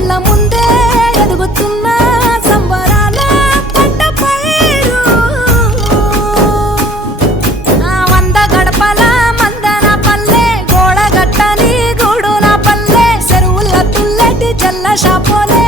కళ్ళ ముందే ఎదుగుతున్న సంబరాల పంట పైరు వంద గడపల మందన పల్లె గోడ గట్టని గూడున పల్లె చెరువుల తుల్లటి జల్ల షాపోలే